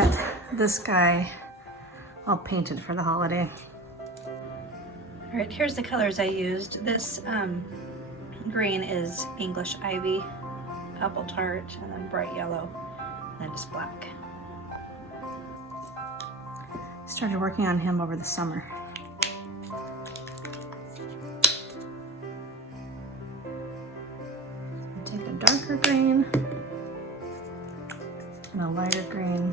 get this guy all painted for the holiday. All right, here's the colors I used. This green is English Ivy, Apple Tart, and then bright yellow, and then just black. Started working on him over the summer. Take a darker green and a lighter green.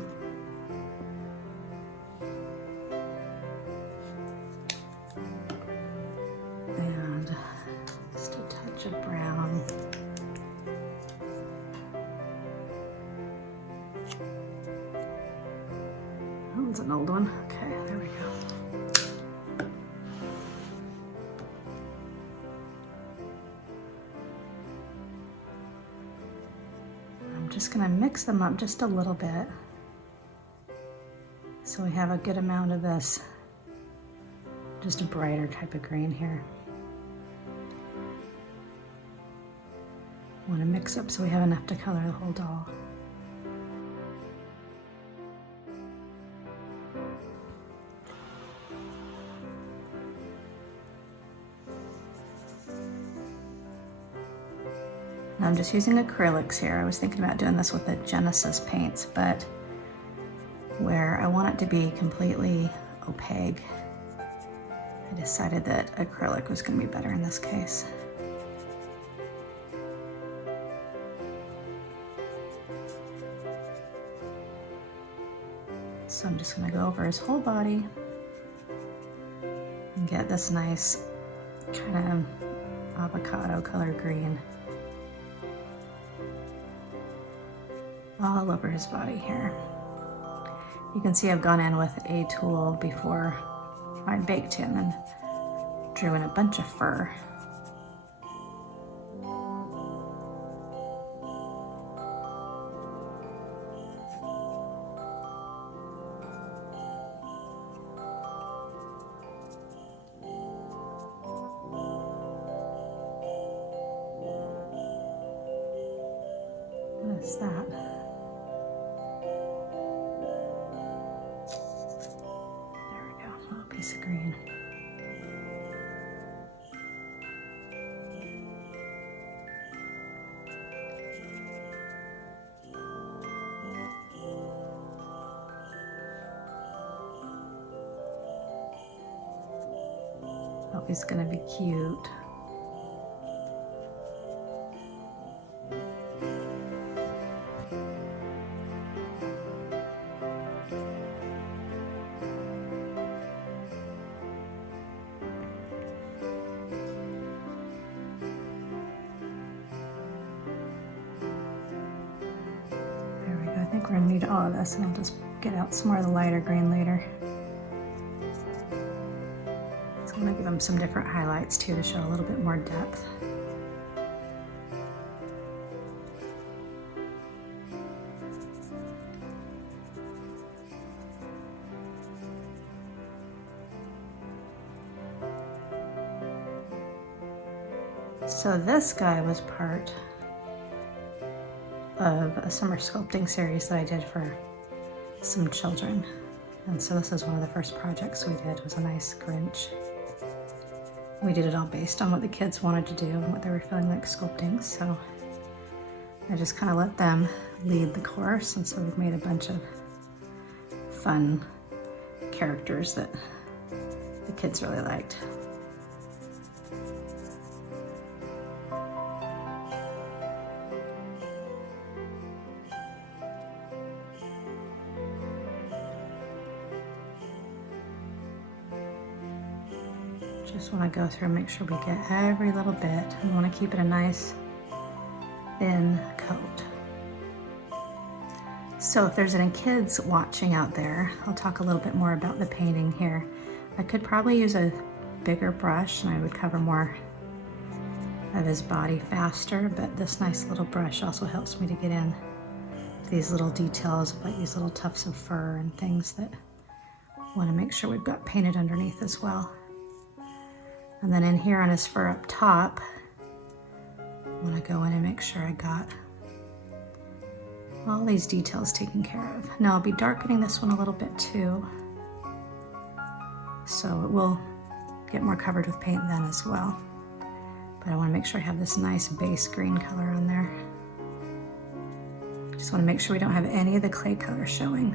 And just a touch of brown. That one's an old one. Okay, there we go. I'm just gonna mix them up just a little bit so we have a good amount of this, just a brighter type of green here. Want to mix up so we have enough to color the whole doll. I'm just using acrylics here. I was thinking about doing this with the Genesis paints, but where I want it to be completely opaque, I decided that acrylic was going to be better in this case. So I'm just going to go over his whole body and get this nice kind of avocado color green all over his body here. You can see I've gone in with a tool before I baked him and drew in a bunch of fur. What is that? Piece of green. Oh, he's gonna be cute. I think we're gonna need all of this, and I'll just get out some more of the lighter green later. So I'm gonna give them some different highlights too to show a little bit more depth. So this guy was part of a summer sculpting series that I did for some children. And so this is one of the first projects we did, was a nice Grinch. We did it all based on what the kids wanted to do and what they were feeling like sculpting. So I just kind of let them lead the course. And so we've made a bunch of fun characters that the kids really liked. Just want to go through and make sure we get every little bit. We want to keep it a nice thin coat. So if there's any kids watching out there, I'll talk a little bit more about the painting here. I could probably use a bigger brush and I would cover more of his body faster, but this nice little brush also helps me to get in these little details, like these little tufts of fur and things that I want to make sure we've got painted underneath as well. And then in here on his fur up top, I want to go in and make sure I got All these details taken care of. Now I'll be darkening this one a little bit too, so it will get more covered with paint then as well. But I want to make sure I have this nice base green color on there. Just want to make sure we don't have any of the clay color showing.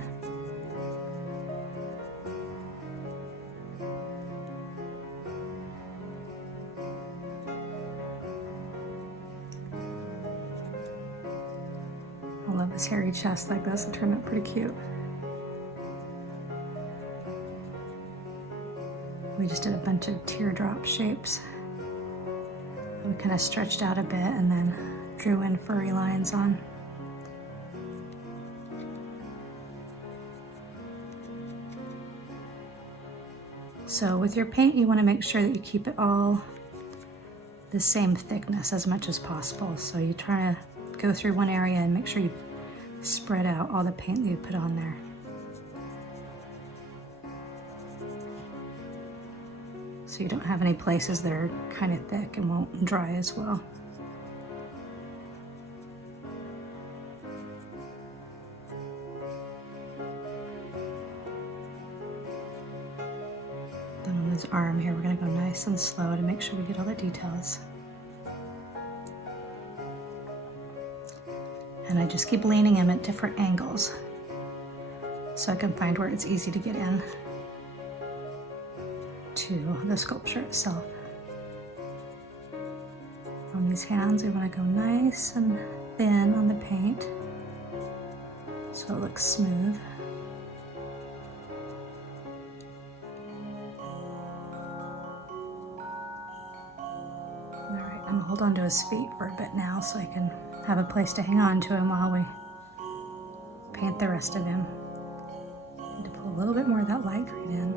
I love this hairy chest like this. It turned out pretty cute. We just did a bunch of teardrop shapes. We kind of stretched out a bit and then drew in furry lines on. So with your paint, you want to make sure that you keep it all the same thickness as much as possible. So you try to go through one area and make sure you spread out all the paint that you put on there. So you don't have any places that are kind of thick and won't dry as well. Then on his arm here, we're going to go nice and slow to make sure we get all the details. And I just keep leaning him at different angles so I can find where it's easy to get in to the sculpture itself. On these hands, we want to go nice and thin on the paint so it looks smooth. All right, I'm gonna hold on to his feet for a bit now so I can have a place to hang on to him while we paint the rest of him. Need to pull a little bit more of that light green in.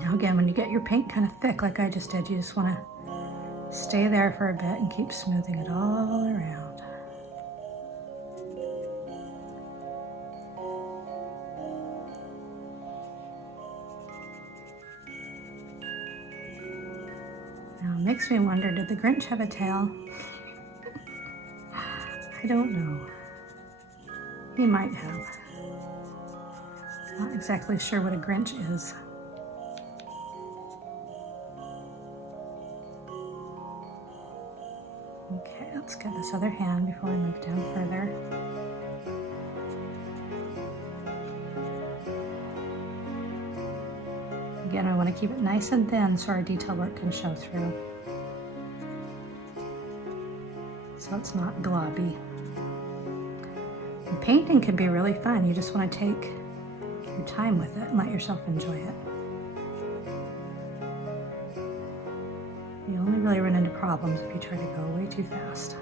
Now again, when you get your paint kind of thick like I just did, you just want to stay there for a bit and keep smoothing it all around. Now it makes me wonder, did the Grinch have a tail? I don't know. He might have. Not exactly sure what a Grinch is. Okay, let's get this other hand before we move down further. Again, I want to keep it nice and thin so our detail work can show through. So it's not globby. And painting can be really fun. You just want to take your time with it and let yourself enjoy it. You only really run into problems if you try to go way too fast.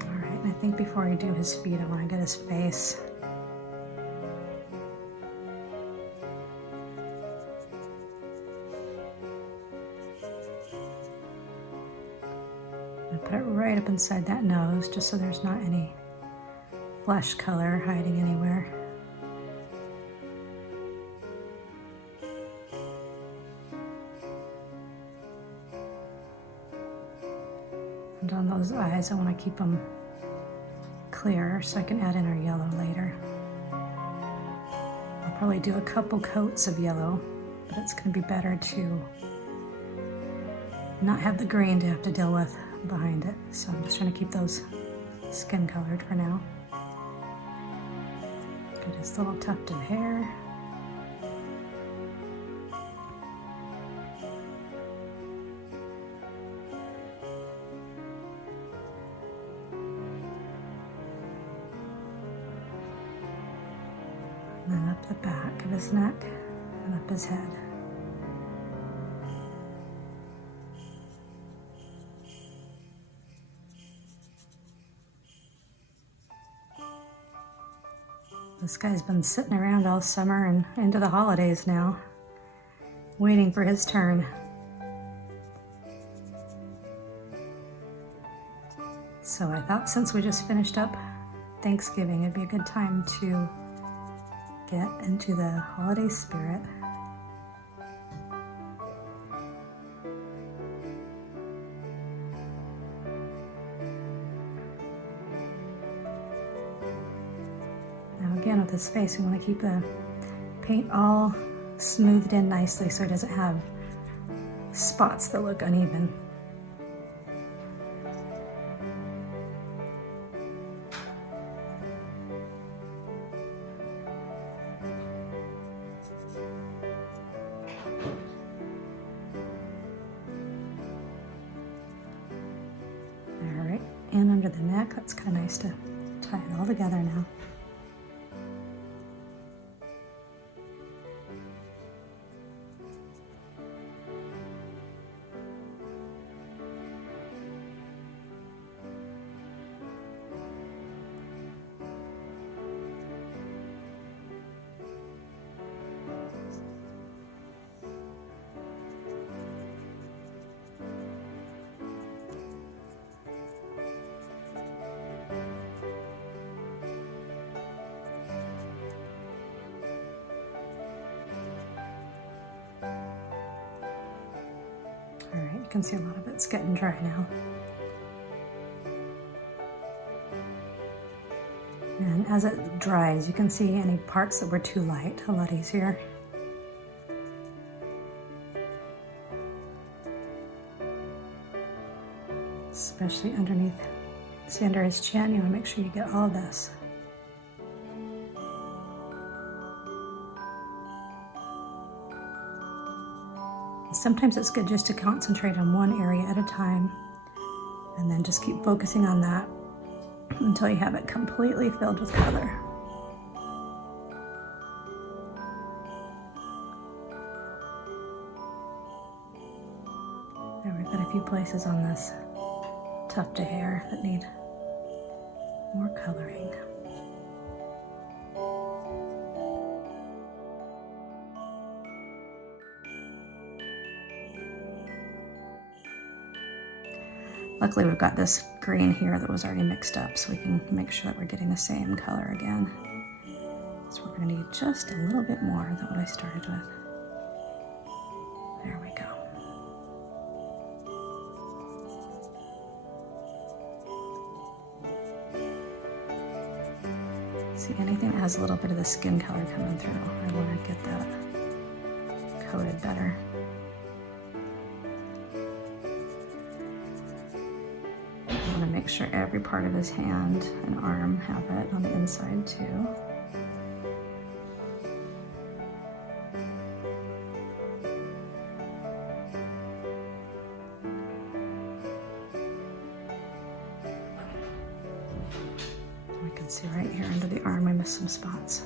All right, and I think before I do his feet, I want to get his face. I'm going to put it right up inside that nose just so there's not any flesh color hiding anywhere. And on those eyes, I want to keep them clear so I can add in our yellow later. I'll probably do a couple coats of yellow, but it's going to be better to not have the green to have to deal with behind it. So I'm just trying to keep those skin colored for now. Get his little tuft of hair. And then up the back of his neck and up his head. This guy's been sitting around all summer and into the holidays now, waiting for his turn. So I thought since we just finished up Thanksgiving, it'd be a good time to get into the holiday spirit. Now again, with this face, we want to keep the paint all smoothed in nicely so it doesn't have spots that look uneven. Alright, and under the neck, that's kind of nice to tie it all together now. Alright, you can see a lot of it's getting dry now. And as it dries, you can see any parts that were too light a lot easier. Especially underneath, see under his chin, you want to make sure you get all this. Sometimes it's good just to concentrate on one area at a time and then just keep focusing on that until you have it completely filled with color. There, we've got a few places on this tuft of hair that need more coloring. Luckily, we've got this green here that was already mixed up, so we can make sure that we're getting the same color again. So we're going to need just a little bit more than what I started with. There we go. See, anything that has a little bit of the skin color coming through, I want to get that coated better. Make sure every part of his hand and arm have it on the inside too. We can see right here under the arm I missed some spots.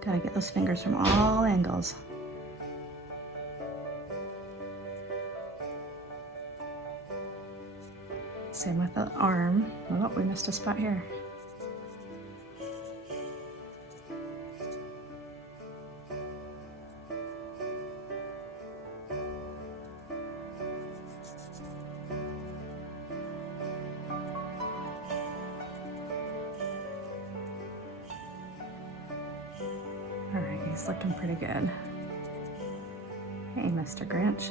Gotta get those fingers from all angles. Same with the arm. Oh, we missed a spot here. Alright, he's looking pretty good. Hey, Mr. Grinch.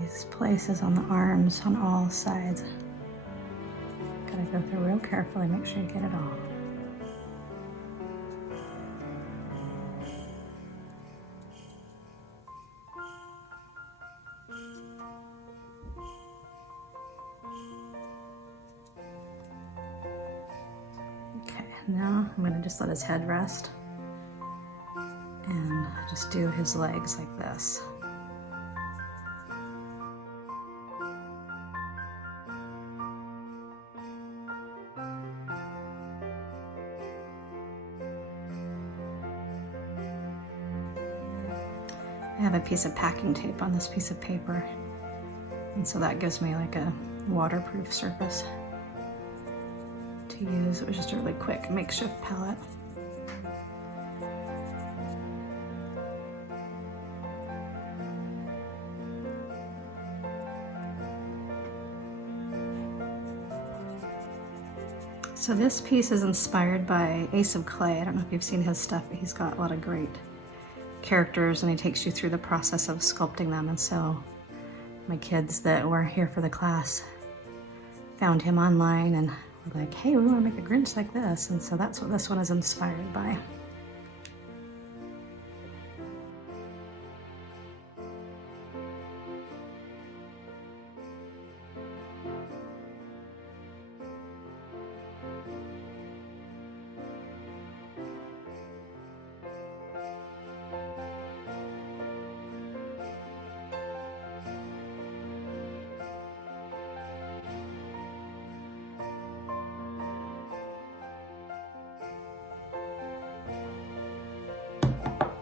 These places on the arms on all sides. Gotta go through real carefully, make sure you get it all. Now I'm going to just let his head rest and just do his legs like this. have a piece of packing tape on this piece of paper, and so that gives me like a waterproof surface to use. It was just a really quick makeshift palette. So this piece is inspired by Ace of Clay. I don't know if you've seen his stuff, but he's got a lot of great characters and he takes you through the process of sculpting them. And so my kids that were here for the class found him online and were like, hey, we want to make a Grinch like this. And so that's what this one is inspired by.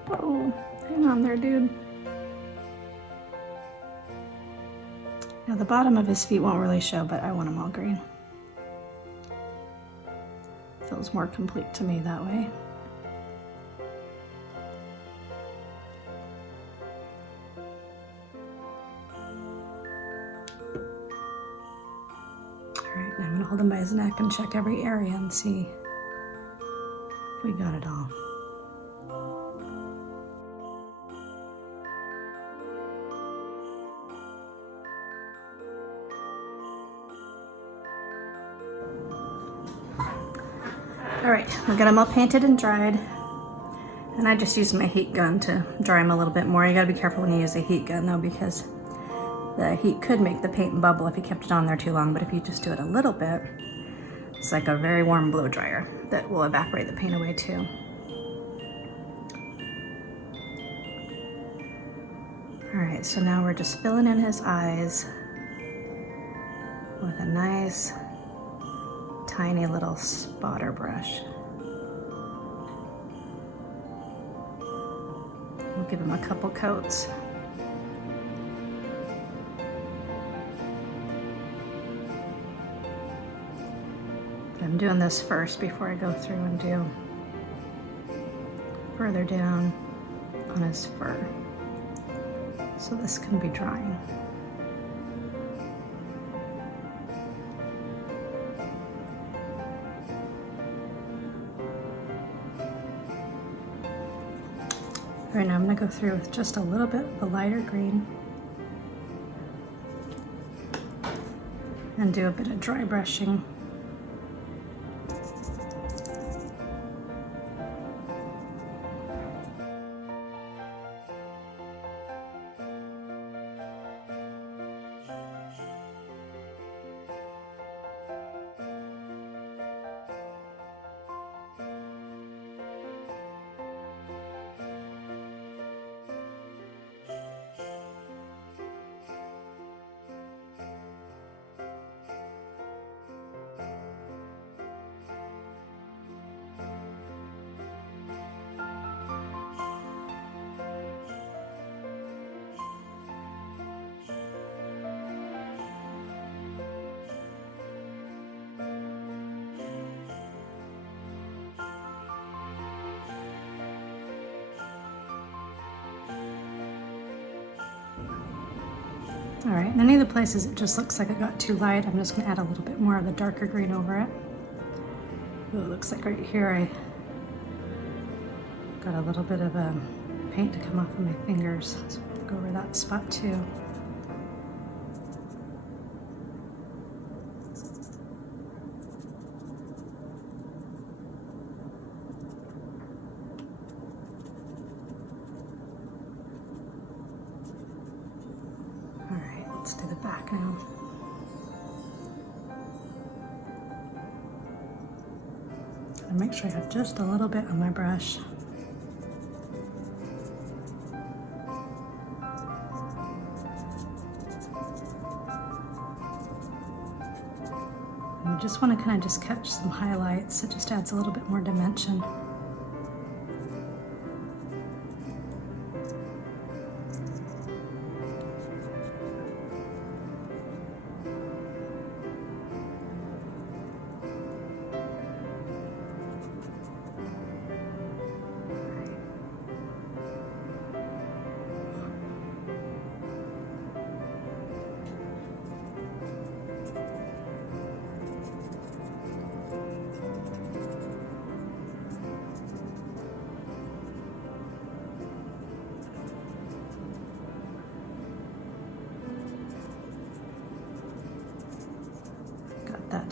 Whoa, hang on there, dude. Now the bottom of his feet won't really show, but I want them all green. Feels more complete to me that way. All right, now I'm gonna hold him by his neck and check every area and see if we got it all. All right, we got them all painted and dried. And I just used my heat gun to dry them a little bit more. You gotta be careful when you use a heat gun though, because the heat could make the paint bubble if you kept it on there too long, but if you just do it a little bit, it's like a very warm blow dryer that will evaporate the paint away too. All right, so now we're just filling in his eyes with a nice tiny little spotter brush. We'll give him a couple coats. I'm doing this first before I go through and do further down on his fur. So this can be drying. All right, now I'm gonna go through with just a little bit of the lighter green and do a bit of dry brushing. All right, and any of the places it just looks like it got too light, I'm just gonna add a little bit more of the darker green over it. Ooh, it looks like right here I got a little bit of paint to come off of my fingers. So I'll go over that spot too. Let's do the back now. And make sure I have just a little bit on my brush. And you just want to kind of just catch some highlights. It just adds a little bit more dimension.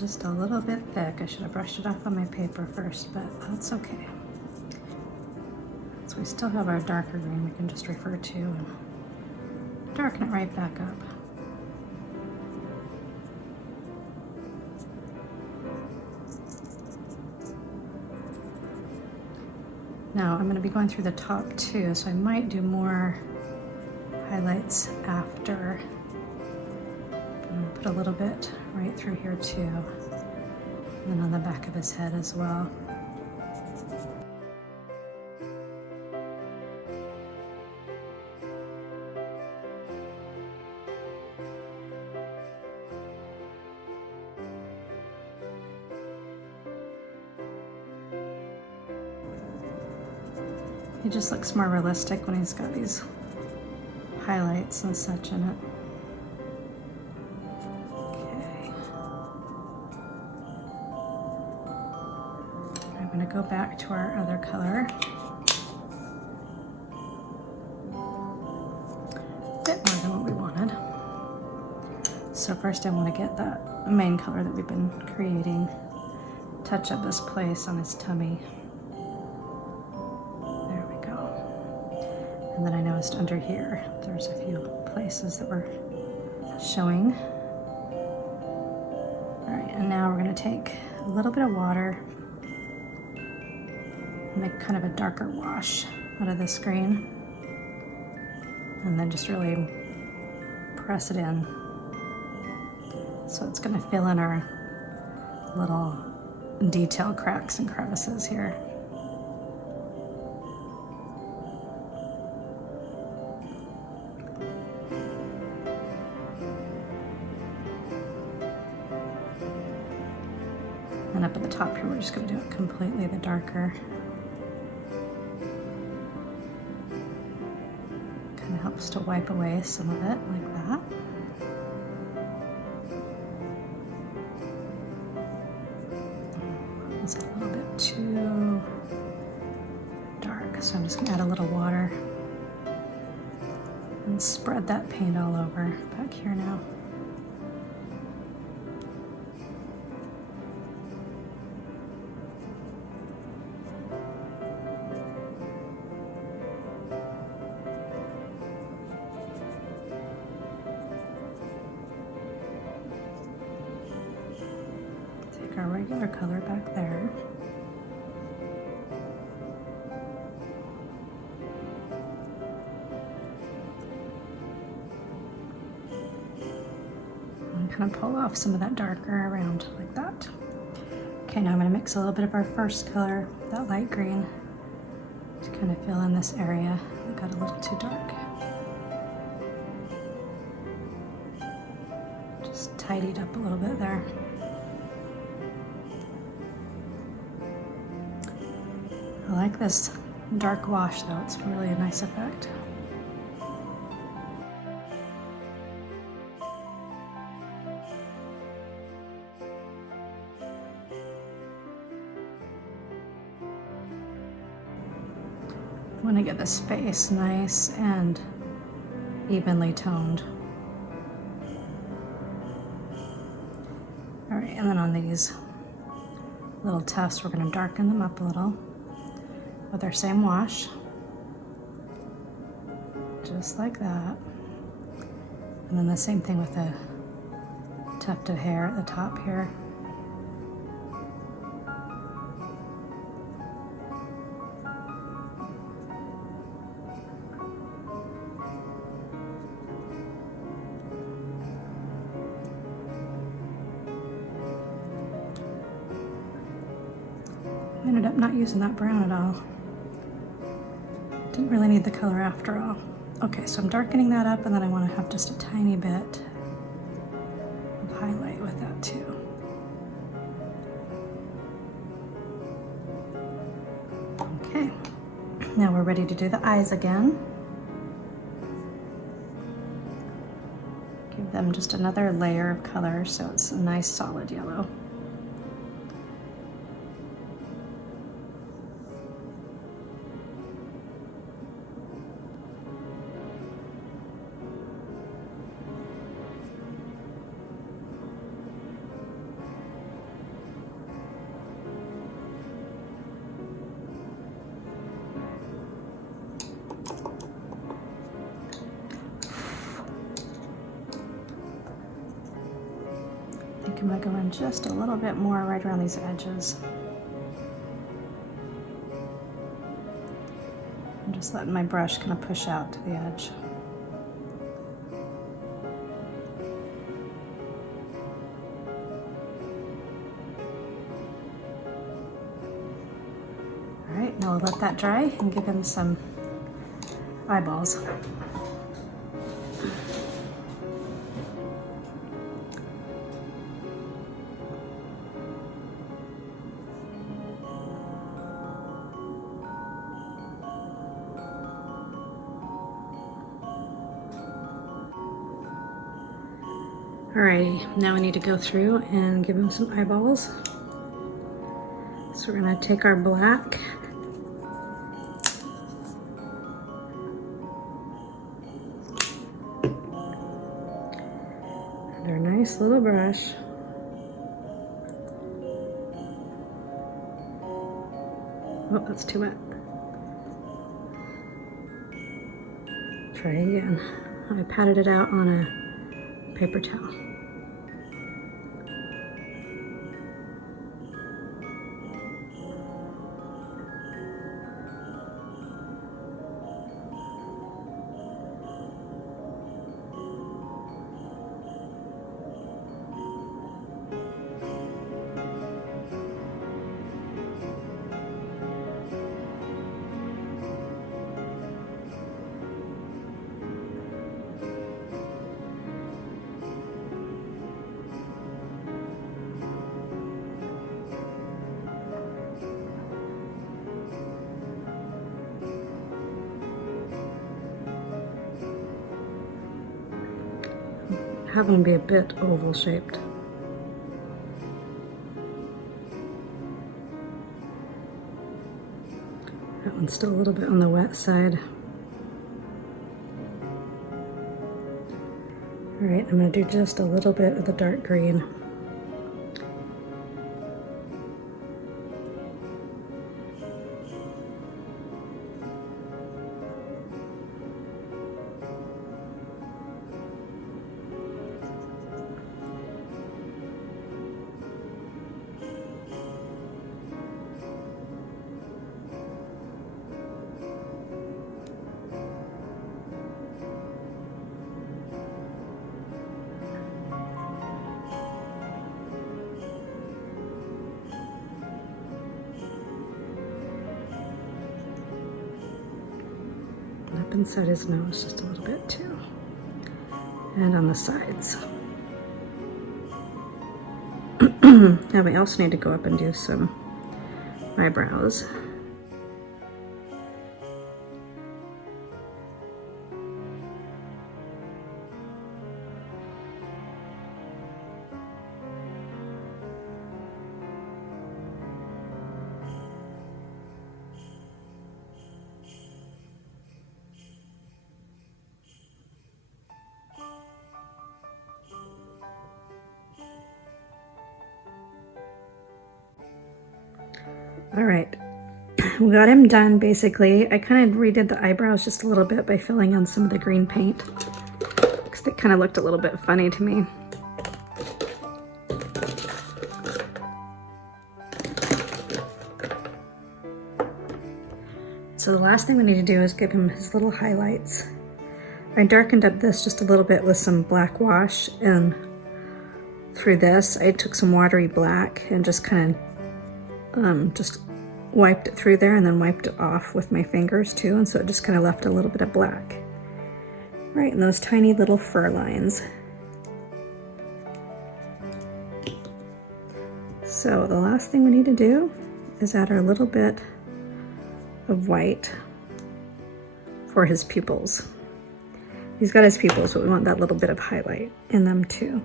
just a little bit thick. I should have brushed it off on my paper first, but that's okay. So we still have our darker green we can just refer to and darken it right back up. Now I'm going to be going through the top too, so I might do more highlights after. Put a little bit right through here too, and then on the back of his head as well. He just looks more realistic when he's got these highlights and such in it. Okay. I'm going to go back to our other color. A bit more than what we wanted. So first I want to get that main color that we've been creating. Touch up this place on his tummy. And then I noticed under here, there's a few places that were showing. All right, and now we're gonna take a little bit of water and make kind of a darker wash out of this green. And then just really press it in. So it's gonna fill in our little detail cracks and crevices here. And up at the top here, we're just going to do it completely the darker. Kind of helps to wipe away some of it like that. It's a little bit too dark, so I'm just going to add a little water and spread that paint all over back here now. Our regular color back there. And kind of pull off some of that darker around like that. Okay, now I'm going to mix a little bit of our first color, that light green, to kind of fill in this area that got a little too dark. Just tidied up a little bit there. I like this dark wash though, it's really a nice effect. I want to get this face nice and evenly toned. All right, and then on these little tufts, we're going to darken them up a little with our same wash, just like that. And then the same thing with the tuft of hair at the top here. I ended up not using that brown at all. Didn't really need the color after all. Okay, so I'm darkening that up, and then I want to have just a tiny bit of highlight with that too. Okay, now we're ready to do the eyes again. Give them just another layer of color so it's a nice solid yellow. I'm gonna go in just a little bit more right around these edges. I'm just letting my brush kind of push out to the edge. All right, now we'll let that dry and give him some eyeballs. Alrighty, now we need to go through and give him some eyeballs. So we're gonna take our black. And our nice little brush. Oh, that's too wet. Try again. I patted it out on a paper towel. Have them be a bit oval shaped. That one's still a little bit on the wet side. All right, I'm gonna do just a little bit of the dark green. Up inside his nose just a little bit too. And on the sides. Now we also need to go up and do some eyebrows. All right, we got him done basically. I kind of redid the eyebrows just a little bit by filling in some of the green paint because they kind of looked a little bit funny to me. So the last thing we need to do is give him his little highlights. I darkened up this just a little bit with some black wash, and through this I took some watery black and just kind of just wiped it through there and then wiped it off with my fingers too, and so it just kind of left a little bit of black right in those tiny little fur lines. So the last thing we need to do is add our little bit of white for his pupils. He's got his pupils, but we want that little bit of highlight in them too.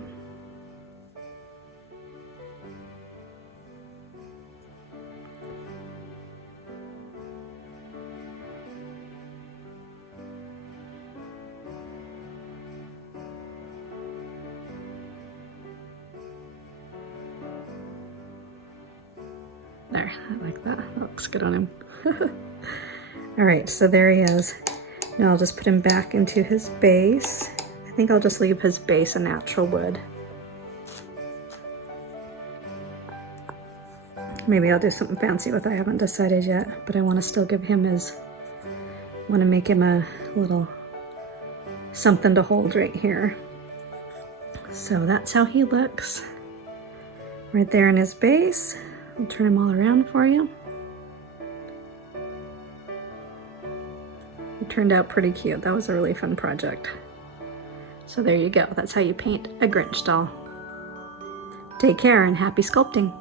There, I like that. That looks good on him. All right, so there he is. Now I'll just put him back into his base. I think I'll just leave his base a natural wood. Maybe I'll do something fancy with it. I haven't decided yet, but I want to still give him want to make him a little something to hold right here. So that's how he looks right there in his base. I'll turn him all around for you. It turned out pretty cute. That was a really fun project. So there you go. That's how you paint a Grinch doll. Take care and happy sculpting.